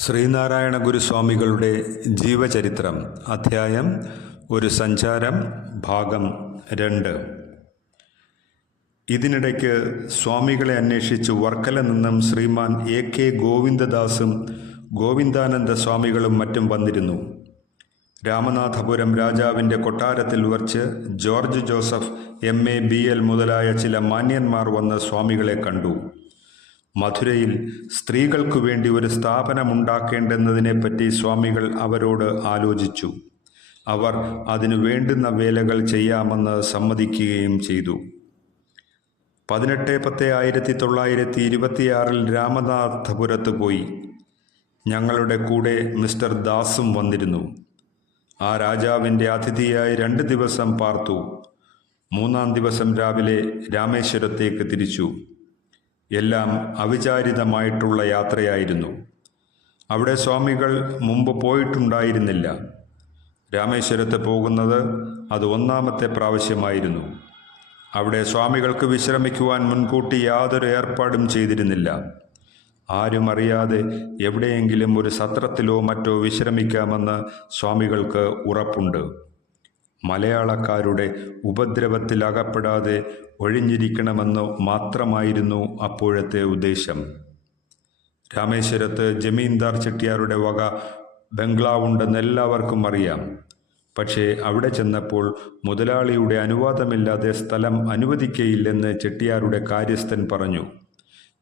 ശ്രീനാരായണ ഗുരുസ്വാമികളുടെ ജീവചരിത്രം അധ്യായം ഒരു സഞ്ചാരം ഭാഗം രണ്ട്. ഇതിനിടയ്ക്ക് സ്വാമികളെ അന്വേഷിച്ച് വർക്കല നിന്നും ശ്രീമാൻ എ കെ ഗോവിന്ദദാസും ഗോവിന്ദാനന്ദ സ്വാമികളും മറ്റും വന്നിരുന്നു. രാമനാഥപുരം രാജാവിന്റെ കൊട്ടാരത്തിൽ വച്ച് George Joseph M A B L മുതലായ ചില മാന്യന്മാർ വന്ന് സ്വാമികളെ കണ്ടു. മധുരയിൽ സ്ത്രീകൾക്കു വേണ്ടി ഒരു സ്ഥാപനമുണ്ടാക്കേണ്ടെന്നതിനെപ്പറ്റി സ്വാമികൾ അവരോട് ആലോചിച്ചു. അവർ അതിനു വേണ്ടുന്ന വേലകൾ ചെയ്യാമെന്ന് സമ്മതിക്കുകയും ചെയ്തു. പതിനെട്ട് പത്ത് ആയിരത്തി തൊള്ളായിരത്തി ഇരുപത്തിയാറിൽ രാമനാഥപുരത്ത് പോയി. ഞങ്ങളുടെ കൂടെ മിസ്റ്റർ ദാസും വന്നിരുന്നു. ആ രാജാവിന്റെ അതിഥിയായി രണ്ട് ദിവസം പാർത്തു. മൂന്നാം ദിവസം രാവിലെ രാമേശ്വരത്തേക്ക് തിരിച്ചു. എല്ലാം അവിചാരിതമായിട്ടുള്ള യാത്രയായിരുന്നു. അവിടെ സ്വാമികൾ മുമ്പ് പോയിട്ടുണ്ടായിരുന്നില്ല. രാമേശ്വരത്ത് പോകുന്നത് അത് ഒന്നാമത്തെ പ്രാവശ്യമായിരുന്നു. അവിടെ സ്വാമികൾക്ക് വിശ്രമിക്കുവാൻ മുൻകൂട്ടി യാതൊരു ഏർപ്പാടും ചെയ്തിരുന്നില്ല. ആരും അറിയാതെ എവിടെയെങ്കിലും ഒരു സത്രത്തിലോ മറ്റോ വിശ്രമിക്കാമെന്ന് സ്വാമികൾക്ക് ഉറപ്പുണ്ട്. മലയാളക്കാരുടെ ഉപദ്രവത്തിൽ അകപ്പെടാതെ ഒഴിഞ്ഞിരിക്കണമെന്ന് മാത്രമായിരുന്നു അപ്പോഴത്തെ ഉദ്ദേശം. രാമേശ്വരത്ത് ജമീന്ദാർ ചെട്ടിയാരുടെ വക ബംഗ്ലാവുണ്ടെന്ന് എല്ലാവർക്കും അറിയാം. പക്ഷേ അവിടെ ചെന്നപ്പോൾ മുതലാളിയുടെ അനുവാദമില്ലാതെ സ്ഥലം അനുവദിക്കയില്ലെന്ന് ചെട്ടിയാരുടെ കാര്യസ്ഥൻ പറഞ്ഞു.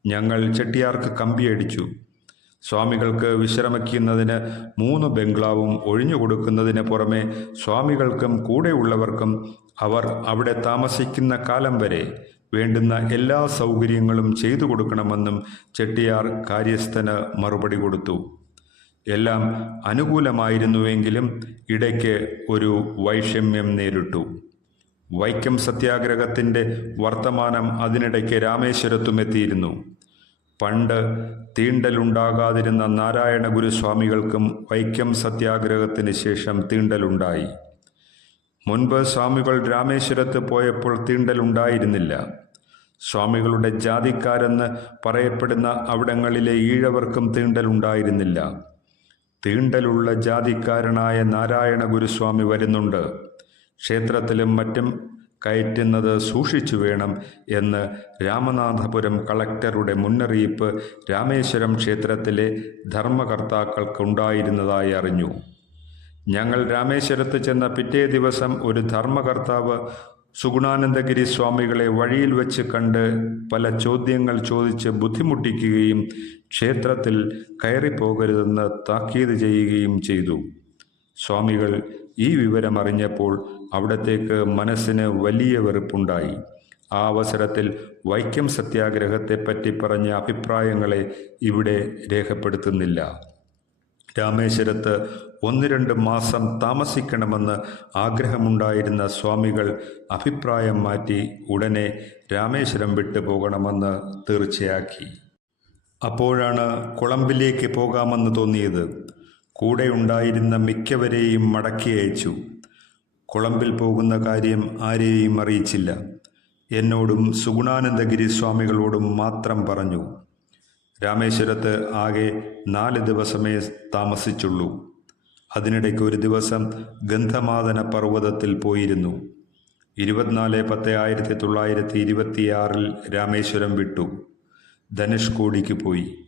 ഞങ്ങൾ ചെട്ടിയാർക്ക് കമ്പിയടിച്ചു. സ്വാമികൾക്ക് വിശ്രമിക്കുന്നതിന് മൂന്ന് ബംഗ്ലാവും ഒഴിഞ്ഞു കൊടുക്കുന്നതിന് പുറമെ സ്വാമികൾക്കും കൂടെയുള്ളവർക്കും അവർ അവിടെ താമസിക്കുന്ന കാലം വരെ വേണ്ടുന്ന എല്ലാ സൗകര്യങ്ങളും ചെയ്തു കൊടുക്കണമെന്നും ചെട്ടിയാർ കാര്യസ്ഥന് മറുപടി കൊടുത്തു. എല്ലാം അനുകൂലമായിരുന്നുവെങ്കിലും ഇടയ്ക്ക് ഒരു വൈഷമ്യം നേരിട്ടു. വൈക്കം സത്യാഗ്രഹത്തിന്റെ വർത്തമാനം അതിനിടയ്ക്ക് രാമേശ്വരത്തും എത്തിയിരുന്നു. പണ്ട് തീണ്ടലുണ്ടാകാതിരുന്ന നാരായണ ഗുരുസ്വാമികൾക്കും വൈക്കം സത്യാഗ്രഹത്തിന് ശേഷം തീണ്ടലുണ്ടായി. മുൻപ് സ്വാമികൾ രാമേശ്വരത്ത് പോയപ്പോൾ തീണ്ടലുണ്ടായിരുന്നില്ല. സ്വാമികളുടെ ജാതിക്കാരെന്ന് പറയപ്പെടുന്ന അവിടങ്ങളിലെ ഈഴവർക്കും തീണ്ടലുണ്ടായിരുന്നില്ല. തീണ്ടലുള്ള ജാതിക്കാരനായ നാരായണ ഗുരുസ്വാമി വരുന്നുണ്ട്. ക്ഷേത്രത്തിലും മറ്റും കയറ്റുന്നത് സൂക്ഷിച്ചു വേണം എന്ന് രാമനാഥപുരം കളക്ടറുടെ മുന്നറിയിപ്പ് രാമേശ്വരം ക്ഷേത്രത്തിലെ ധർമ്മകർത്താക്കൾക്കുണ്ടായിരുന്നതായി അറിഞ്ഞു. ഞങ്ങൾ രാമേശ്വരത്ത് ചെന്ന പിറ്റേ ദിവസം ഒരു ധർമ്മകർത്താവ് സുഗുണാനന്ദഗിരി സ്വാമികളെ വഴിയിൽ വെച്ച് കണ്ട് പല ചോദ്യങ്ങൾ ചോദിച്ച് ബുദ്ധിമുട്ടിക്കുകയും ക്ഷേത്രത്തിൽ കയറിപ്പോകരുതെന്ന് താക്കീത് ചെയ്യുകയും ചെയ്തു. സ്വാമികൾ ഈ വിവരമറിഞ്ഞപ്പോൾ അവിടത്തേക്ക് മനസ്സിന് വലിയ വെറുപ്പുണ്ടായി. ആ അവസരത്തിൽ വൈക്കം സത്യാഗ്രഹത്തെപ്പറ്റി പറഞ്ഞ അഭിപ്രായങ്ങളെ ഇവിടെ രേഖപ്പെടുത്തുന്നില്ല. രാമേശ്വരത്ത് ഒന്ന് രണ്ട് മാസം താമസിക്കണമെന്ന് ആഗ്രഹമുണ്ടായിരുന്ന സ്വാമികൾ അഭിപ്രായം മാറ്റി ഉടനെ രാമേശ്വരം വിട്ടു പോകണമെന്ന് തീർച്ചയാക്കി. അപ്പോഴാണ് കുളമ്പിലേക്ക് പോകാമെന്ന് തോന്നിയത്. കൂടെ ഉണ്ടായിരുന്ന മിക്കവരെയും മടക്കി അയച്ചു. കുളമ്പിൽ പോകുന്ന കാര്യം ആരെയും അറിയിച്ചില്ല. എന്നോടും സുഗുണാനന്ദഗിരി സ്വാമികളോടും മാത്രം പറഞ്ഞു. രാമേശ്വരത്ത് ആകെ നാല് ദിവസമേ താമസിച്ചുള്ളൂ. അതിനിടയ്ക്ക് ഒരു ദിവസം ഗന്ധമാദന പർവതത്തിൽ പോയിരുന്നു. ഇരുപത്തിനാല് പത്ത് ആയിരത്തി തൊള്ളായിരത്തി ഇരുപത്തിയാറിൽ രാമേശ്വരം വിട്ടു. ധനുഷ്കോടിക്ക് പോയി.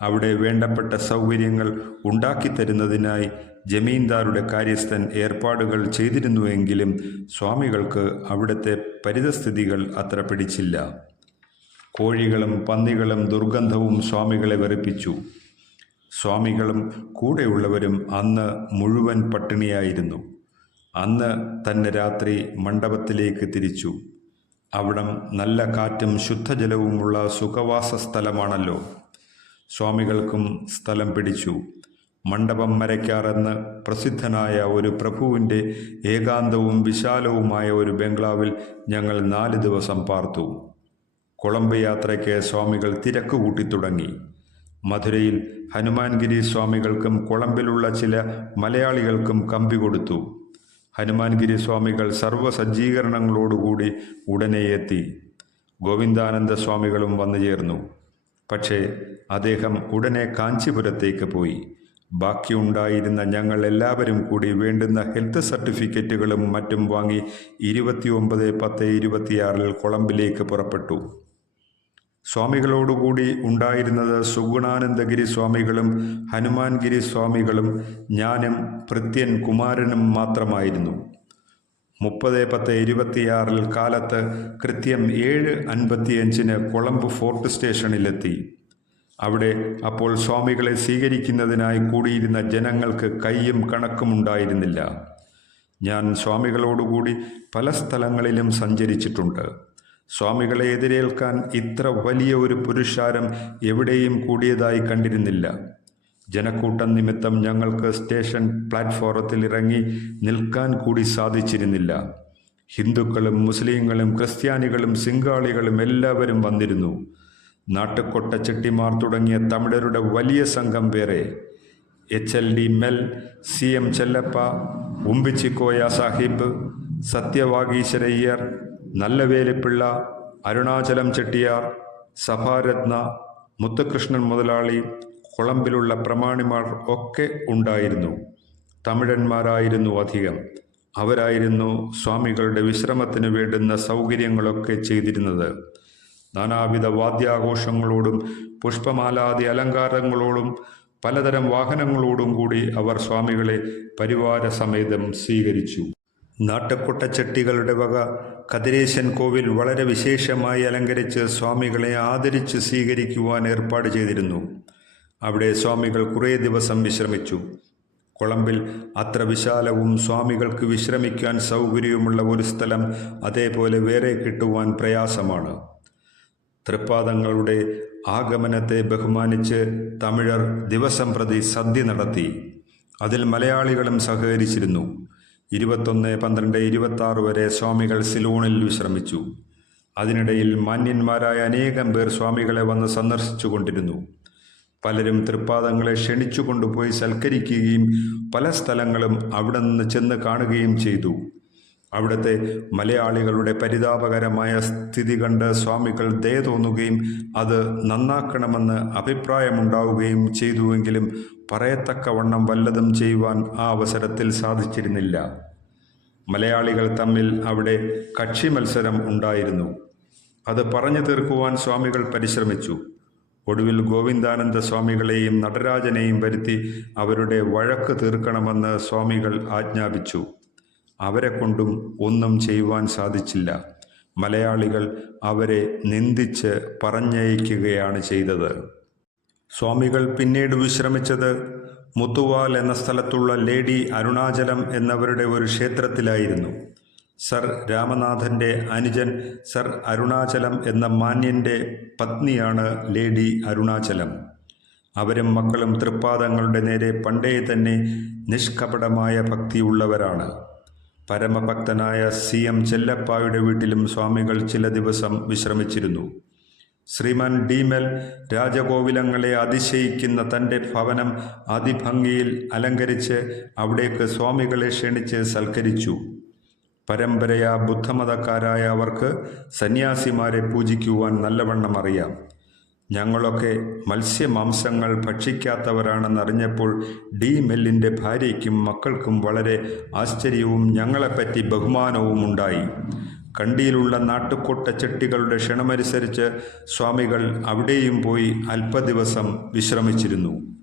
അവിടെ വേണ്ടപ്പെട്ട സൗകര്യങ്ങൾ ഉണ്ടാക്കിത്തരുന്നതിനായി ജമീന്ദാരുടെ കാര്യസ്ഥൻ ഏർപ്പാടുകൾ ചെയ്തിരുന്നുവെങ്കിലും സ്വാമികൾക്ക് അവിടുത്തെ പരിതസ്ഥിതികൾ അത്ര പിടിച്ചില്ല. കോഴികളും പന്നികളും ദുർഗന്ധവും സ്വാമികളെ വെറുപ്പിച്ചു. സ്വാമികളും കൂടെയുള്ളവരും അന്ന് മുഴുവൻ പട്ടിണിയായിരുന്നു. അന്ന് തന്നെ രാത്രി മണ്ഡപത്തിലേക്ക് തിരിച്ചു. അവിടം നല്ല കാറ്റും ശുദ്ധജലവുമുള്ള സുഖവാസ സ്ഥലമാണല്ലോ സ്വാമികൾക്കും സ്ഥലം പിടിച്ചു. മണ്ഡപം മരയ്ക്കാറെന്ന് പ്രസിദ്ധനായ ഒരു പ്രഭുവിന്റെ ഏകാന്തവും വിശാലവുമായ ഒരു ബംഗ്ലാവിൽ ഞങ്ങൾ നാല് ദിവസം പാർത്തു. കൊളംബ് യാത്രയ്ക്ക് സ്വാമികൾ തിരക്ക് കൂട്ടിത്തുടങ്ങി മധുരയിൽ ഹനുമാൻഗിരി സ്വാമികൾക്കും കൊളംബിലുള്ള ചില മലയാളികൾക്കും കമ്പി കൊടുത്തു. ഹനുമാൻഗിരി സ്വാമികൾ സർവസജ്ജീകരണങ്ങളോടുകൂടി ഉടനെ എത്തി. ഗോവിന്ദാനന്ദ സ്വാമികളും വന്നു ചേർന്നു. പക്ഷേ അദ്ദേഹം ഉടനെ കാഞ്ചിപുരത്തേക്ക് പോയി. ബാക്കിയുണ്ടായിരുന്ന ഞങ്ങൾ എല്ലാവരും കൂടി വേണ്ടുന്ന ഹെൽത്ത് സർട്ടിഫിക്കറ്റുകളും മറ്റും വാങ്ങി ഇരുപത്തിയൊമ്പത് പത്ത് ഇരുപത്തിയാറിൽ കൊളംബിലേക്ക് പുറപ്പെട്ടു. സ്വാമികളോടുകൂടി ഉണ്ടായിരുന്നത് സുഗുണാനന്ദഗിരി സ്വാമികളും ഹനുമാൻഗിരി സ്വാമികളും ഞാനും ഭൃത്യൻ കുമാരനും മാത്രമായിരുന്നു. മുപ്പത് പത്ത് ഇരുപത്തിയാറിൽ കാലത്ത് കൃത്യം ഏഴ് അൻപത്തിയഞ്ചിന് കൊളംബ് ഫോർട്ട് സ്റ്റേഷനിലെത്തി. അവിടെ അപ്പോൾ സ്വാമികളെ സ്വീകരിക്കുന്നതിനായി കൂടിയിരുന്ന ജനങ്ങൾക്ക് കൈയും കണക്കും ഉണ്ടായിരുന്നില്ല. ഞാൻ സ്വാമികളോടുകൂടി പല സ്ഥലങ്ങളിലും സഞ്ചരിച്ചിട്ടുണ്ട്. സ്വാമികളെ എതിരേൽക്കാൻ ഇത്ര വലിയ ഒരു പുരുഷാരം എവിടെയും കൂടിയതായി കണ്ടിരുന്നില്ല. ജനക്കൂട്ടം നിമിത്തം ഞങ്ങൾക്ക് സ്റ്റേഷൻ പ്ലാറ്റ്ഫോറത്തിൽ ഇറങ്ങി നിൽക്കാൻ കൂടി സാധിച്ചിരുന്നില്ല. ഹിന്ദുക്കളും മുസ്ലിങ്ങളും ക്രിസ്ത്യാനികളും സിംഗാളികളും എല്ലാവരും വന്നിരുന്നു. നാട്ടുകൊട്ട ചെട്ടിമാർ തുടങ്ങിയ തമിഴരുടെ വലിയ സംഘം വേറെ. H L D മെൽ C M Chellappa Umbichikoya Sahib Sathyavageeswarayyar Nallavelipillai Arunachalam Chettiar Sabharatna Muthukrishnan മുതലാളി കൊളംബിലുള്ള പ്രമാണിമാർ ഒക്കെ ഉണ്ടായിരുന്നു. തമിഴന്മാരായിരുന്നു അധികം. അവരായിരുന്നു സ്വാമികളുടെ വിശ്രമത്തിന് വേണ്ടുന്ന സൗകര്യങ്ങളൊക്കെ ചെയ്തിരുന്നത്. നാനാവിധ വാദ്യാഘോഷങ്ങളോടും പുഷ്പമാലാദി അലങ്കാരങ്ങളോടും പലതരം വാഹനങ്ങളോടും കൂടി അവർ സ്വാമികളെ പരിവാര സമേതം സ്വീകരിച്ചു. നാട്ടുകൊട്ടച്ചട്ടികളുടെ വക കതിരേശൻ കോവിൽ വളരെ വിശേഷമായി അലങ്കരിച്ച് സ്വാമികളെ ആദരിച്ച് സ്വീകരിക്കുവാൻ ഏർപ്പാട് ചെയ്തിരുന്നു. അവിടെ സ്വാമികൾ കുറേ ദിവസം വിശ്രമിച്ചു. കൊളംബിൽ അത്ര വിശാലവും സ്വാമികൾക്ക് വിശ്രമിക്കാൻ സൗകര്യവുമുള്ള ഒരു സ്ഥലം അതേപോലെ വേറെ കിട്ടുവാൻ പ്രയാസമാണ്. തൃപ്പാദങ്ങളുടെ ആഗമനത്തെ ബഹുമാനിച്ച് തമിഴർ ദിവസം പ്രതി സദ്യ നടത്തി. അതിൽ മലയാളികളും സഹകരിച്ചിരുന്നു. ഇരുപത്തൊന്ന് പന്ത്രണ്ട് ഇരുപത്തി വരെ സ്വാമികൾ സിലോണിൽ വിശ്രമിച്ചു. അതിനിടയിൽ മാന്യന്മാരായ അനേകം പേർ സ്വാമികളെ വന്ന് സന്ദർശിച്ചു കൊണ്ടിരുന്നു പലരും തൃപ്പാദങ്ങളെ ക്ഷണിച്ചു കൊണ്ടുപോയി സൽക്കരിക്കുകയും പല സ്ഥലങ്ങളും അവിടെ നിന്ന് ചെന്ന് കാണുകയും ചെയ്തു. അവിടുത്തെ മലയാളികളുടെ പരിതാപകരമായ സ്ഥിതി കണ്ട് സ്വാമികൾ ദയ തോന്നുകയും അത് നന്നാക്കണമെന്ന് അഭിപ്രായമുണ്ടാവുകയും ചെയ്തുവെങ്കിലും പറയത്തക്കവണ്ണം വല്ലതും ചെയ്യുവാൻ ആ അവസരത്തിൽ സാധിച്ചിരുന്നില്ല. മലയാളികൾ തമ്മിൽ അവിടെ കക്ഷി മത്സരം ഉണ്ടായിരുന്നു. അത് പറഞ്ഞു തീർക്കുവാൻ സ്വാമികൾ പരിശ്രമിച്ചു. ഒടുവിൽ ഗോവിന്ദാനന്ദ സ്വാമികളെയും നടരാജനെയും വരുത്തി അവരുടെ വഴക്ക് തീർക്കണമെന്ന് സ്വാമികൾ ആജ്ഞാപിച്ചു. അവരെ കൊണ്ടും ഒന്നും ചെയ്യുവാൻ സാധിച്ചില്ല. മലയാളികൾ അവരെ നിന്ദിച്ച് പറഞ്ഞയക്കുകയാണ് ചെയ്തത്. സ്വാമികൾ പിന്നീട് വിശ്രമിച്ചത് മുത്തുവാൽ എന്ന സ്ഥലത്തുള്ള ലേഡി അരുണാചലം എന്നവരുടെ ഒരു ക്ഷേത്രത്തിലായിരുന്നു. സർ രാമനാഥന്റെ അനുജൻ സർ അരുണാചലം എന്ന മാന്യന്റെ പത്നിയാണ് ലേഡി അരുണാചലം. അവരും മക്കളും തൃപ്പാദങ്ങളുടെ നേരെ പണ്ടേ തന്നെ നിഷ്കപടമായ ഭക്തിയുള്ളവരാണ്. പരമഭക്തനായ സി എം ചെല്ലപ്പായുടെ വീട്ടിലും സ്വാമികൾ ചില ദിവസം വിശ്രമിച്ചിരുന്നു. ശ്രീമാൻ ഡീമൽ രാജകോവിലങ്ങളെ അതിശയിക്കുന്ന തന്റെ ഭവനം അതിഭംഗിയിൽ അലങ്കരിച്ച് അവിടേക്ക് സ്വാമികളെ ക്ഷണിച്ച് സൽക്കരിച്ചു. പരമ്പരയാ ബുദ്ധമതക്കാരായ അവർക്ക് സന്യാസിമാരെ പൂജിക്കുവാൻ നല്ലവണ്ണം അറിയാം. ഞങ്ങളൊക്കെ മത്സ്യമാംസങ്ങൾ ഭക്ഷിക്കാത്തവരാണെന്നറിഞ്ഞപ്പോൾ ഡി മെല്ലിന്റെ ഭാര്യയ്ക്കും മക്കൾക്കും വളരെ ആശ്ചര്യവും ഞങ്ങളെപ്പറ്റി ബഹുമാനവും ഉണ്ടായി. കണ്ടിയിലുള്ള നാട്ടുകൊട്ട ചെട്ടികളുടെ ക്ഷണമനുസരിച്ച് സ്വാമികൾ അവിടെയും പോയി അല്പദിവസം വിശ്രമിച്ചിരുന്നു.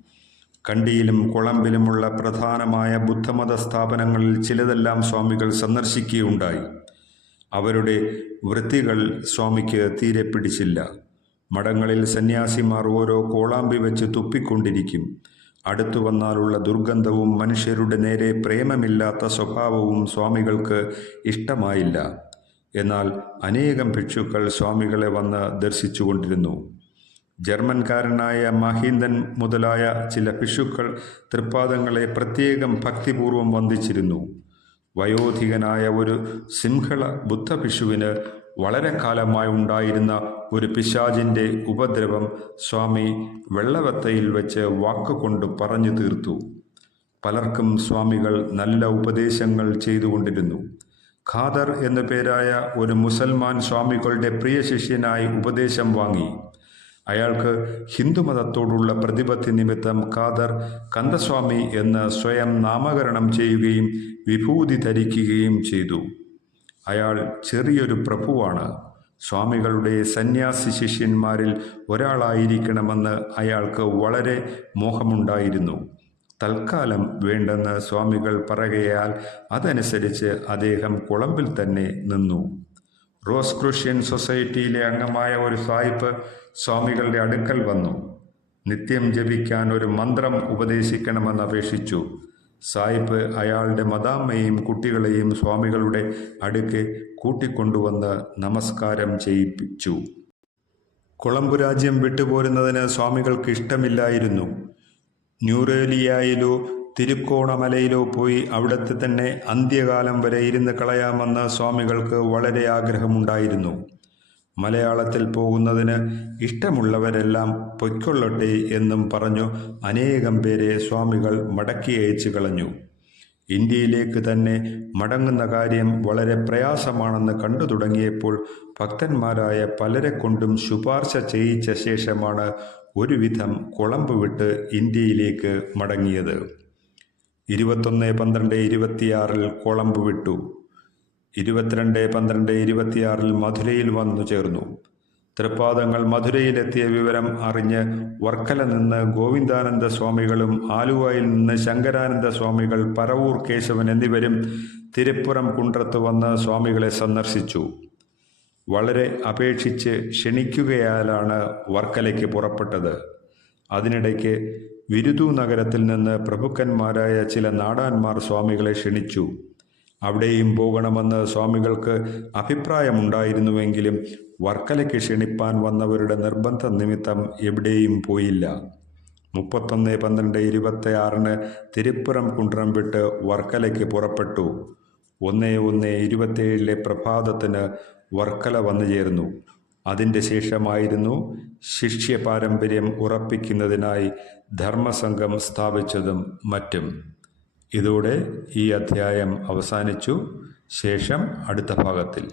കണ്ടിയിലും കൊളംബിലുമുള്ള പ്രധാനമായ ബുദ്ധമത സ്ഥാപനങ്ങളിൽ ചിലതെല്ലാം സ്വാമികൾ സന്ദർശിക്കുകയുണ്ടായി. അവരുടെ വൃത്തികൾ സ്വാമിക്ക് തീരെ പിടിച്ചില്ല. മഠങ്ങളിൽ സന്യാസിമാർ ഓരോ കോളാമ്പി വെച്ച് തുപ്പിക്കൊണ്ടിരിക്കും. അടുത്തു വന്നാലുള്ള ദുർഗന്ധവും മനുഷ്യരുടെ നേരെ പ്രേമമില്ലാത്ത സ്വഭാവവും സ്വാമികൾക്ക് ഇഷ്ടമായില്ല. എന്നാൽ അനേകം ഭിക്ഷുക്കൾ സ്വാമികളെ വന്ന് ദർശിച്ചുകൊണ്ടിരുന്നു. ജർമ്മൻകാരനായ മഹീന്ദൻ മുതലായ ചില പിശുക്കൾ തൃപ്പാദങ്ങളെ പ്രത്യേകം ഭക്തിപൂർവം വന്ദിച്ചിരുന്നു. വയോധികനായ ഒരു സിംഹള ബുദ്ധ പിശുവിന് വളരെ കാലമായി ഉണ്ടായിരുന്ന ഒരു പിശാചിന്റെ ഉപദ്രവം സ്വാമി വെള്ളവത്തയിൽ വെച്ച് വാക്കുകൊണ്ട് പറഞ്ഞു തീർത്തു. പലർക്കും സ്വാമികൾ നല്ല ഉപദേശങ്ങൾ ചെയ്തുകൊണ്ടിരുന്നു. ഖാദർ എന്നു പേരായ ഒരു മുസൽമാൻ സ്വാമികളുടെ പ്രിയ ശിഷ്യനായി ഉപദേശം വാങ്ങി. അയാൾക്ക് ഹിന്ദുമതത്തോടുള്ള പ്രതിപത്തി നിമിത്തം ഖാദർ കന്ദസ്വാമി എന്ന് സ്വയം നാമകരണം ചെയ്യുകയും വിഭൂതി ധരിക്കുകയും ചെയ്തു. അയാൾ ചെറിയൊരു പ്രഭുവാണ്. സ്വാമികളുടെ സന്യാസി ശിഷ്യന്മാരിൽ ഒരാളായിരിക്കണമെന്ന് അയാൾക്ക് വളരെ മോഹമുണ്ടായിരുന്നു. തൽക്കാലം വേണ്ടെന്ന് സ്വാമികൾ പറയുകയാൽ അതനുസരിച്ച് അദ്ദേഹം കുളമ്പിൽ തന്നെ നിന്നു. റോസ് ക്രിസ്ത്യൻ സൊസൈറ്റിയിലെ അംഗമായ ഒരു സായിപ്പ് സ്വാമികളുടെ അടുക്കൽ വന്നു. നിത്യം ജപിക്കാൻ ഒരു മന്ത്രം ഉപദേശിക്കണമെന്ന് അപേക്ഷിച്ചു. സായിപ്പ് അയാളുടെ മദാമ്മയെയും കുട്ടികളെയും സ്വാമികളുടെ അടുക്കെ കൂട്ടിക്കൊണ്ടുവന്ന് നമസ്കാരം ചെയ്യിപ്പിച്ചു. കൊളംബു രാജ്യം വിട്ടുപോരുന്നതിന് സ്വാമികൾക്ക് ഇഷ്ടമില്ലായിരുന്നു. ന്യൂറേലിയയിലോ തിരുക്കോണമലയിലോ പോയി അവിടത്തെ തന്നെ അന്ത്യകാലം വരെ ഇരുന്ന് കളയാമെന്ന് സ്വാമികൾക്ക് വളരെ ആഗ്രഹമുണ്ടായിരുന്നു. മലയാളത്തിൽ പോകുന്നതിന് ഇഷ്ടമുള്ളവരെല്ലാം പൊയ്ക്കൊള്ളട്ടെ എന്നും പറഞ്ഞു അനേകം പേരെ സ്വാമികൾ മടക്കി അയച്ചു കളഞ്ഞു. ഇന്ത്യയിലേക്ക് തന്നെ മടങ്ങുന്ന കാര്യം വളരെ പ്രയാസമാണെന്ന് കണ്ടു തുടങ്ങിയപ്പോൾ ഭക്തന്മാരായ പലരെ കൊണ്ടും ശുപാർശ ചെയ്യിച്ച ശേഷമാണ് ഒരുവിധം കൊളംബ് വിട്ട് ഇന്ത്യയിലേക്ക് മടങ്ങിയത്. ഇരുപത്തൊന്ന് പന്ത്രണ്ട് ഇരുപത്തിയാറിൽ കൊളംബ് വിട്ടു. ഇരുപത്തിരണ്ട് പന്ത്രണ്ട് ഇരുപത്തിയാറിൽ മധുരയിൽ വന്നു ചേർന്നു. തൃപ്പാദങ്ങൾ മധുരയിലെത്തിയ വിവരം അറിഞ്ഞ് വർക്കല നിന്ന് ഗോവിന്ദാനന്ദ സ്വാമികളും ആലുവയിൽ നിന്ന് ശങ്കരാനന്ദ സ്വാമികൾ പരവൂർ കേശവൻ എന്നിവരും തിരുപ്പുറം കുണ്ടത്ത് വന്ന് സ്വാമികളെ സന്ദർശിച്ചു. വളരെ അപേക്ഷിച്ച് ക്ഷണിക്കുകയാലാണ് വർക്കലയ്ക്ക് പുറപ്പെട്ടത്. അതിനിടയ്ക്ക് വിരുദു നഗരത്തിൽ നിന്ന് പ്രഭുക്കന്മാരായ ചില നാടാന്മാർ സ്വാമികളെ ക്ഷണിച്ചു. അവിടെയും പോകണമെന്ന് സ്വാമികൾക്ക് അഭിപ്രായമുണ്ടായിരുന്നുവെങ്കിലും വർക്കലയ്ക്ക് ക്ഷണിപ്പാൻ വന്നവരുടെ നിർബന്ധ നിമിത്തം എവിടെയും പോയില്ല. മുപ്പത്തൊന്ന് പന്ത്രണ്ട് ഇരുപത്തി ആറിന് തിരുപ്പുറം കുണ്ടറം വിട്ട് വർക്കലയ്ക്ക് പുറപ്പെട്ടു. ഒന്ന് ഒന്ന് ഇരുപത്തേഴിലെ പ്രഭാതത്തിന് വർക്കല വന്നു ചേർന്നു. അതിന്റെ ശേഷമായിരുന്നു ശിഷ്യ പാരമ്പര്യം ഉറപ്പിക്കുന്നതിനായി ധർമ്മസംഘം സ്ഥാപിച്ചതും മറ്റും. ഇതോടെ ഈ അധ്യായം അവസാനിച്ചു. ശേഷം അടുത്ത ഭാഗത്തിൽ.